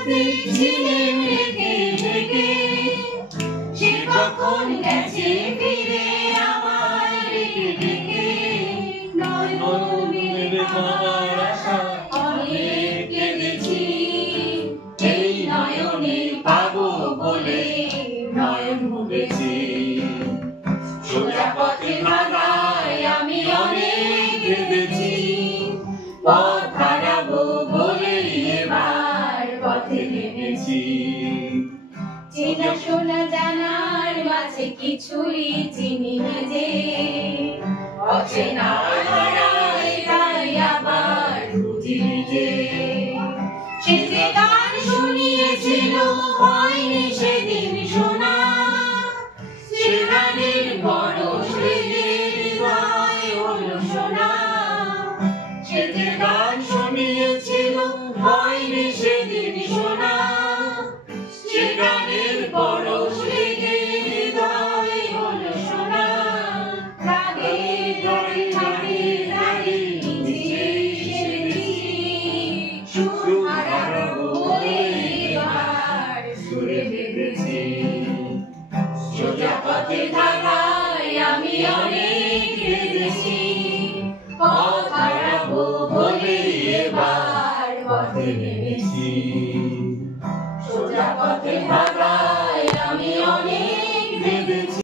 রাতে ছিলেন রেখে রেখে, সে কখন গেছে ফিরে আমায় রেখে রেখে। নয়নের পাওয়ার আশায় অনেক কেঁদেছি, এই নয়নে পাবো বলে নয়ন মুড়েছি। সোজা পথে ভাগায় আমি অনেক কেঁদেছি, পথ হারাবো বলে এবার পথে নেমেছি। চেনা শোনা জানার মাঝে কিছুই চিনি না যে, অচেনা হারায় তাই আবার খুঁজি যে। সে যে গান শুনিয়েছিল হয়নি সেদিন শোনা, সে গানের পরশ লেগে হৃদয় হলো শোনা। সে যে গান শুনিয়েছিল হয়নি সেদিন শোনা, সে গানের পরশ লেগে হৃদয় হলো শোনা। রাগে রাগে রাগে রাগে নিজেই সেরেছি, সুর হারাবো বলে এবার সুরে বেঁধেছি। সোজা পথে ধারায় আমি অনেক কেঁদেছি, পথ হারাবো বলে এবার পথে নেমেছি।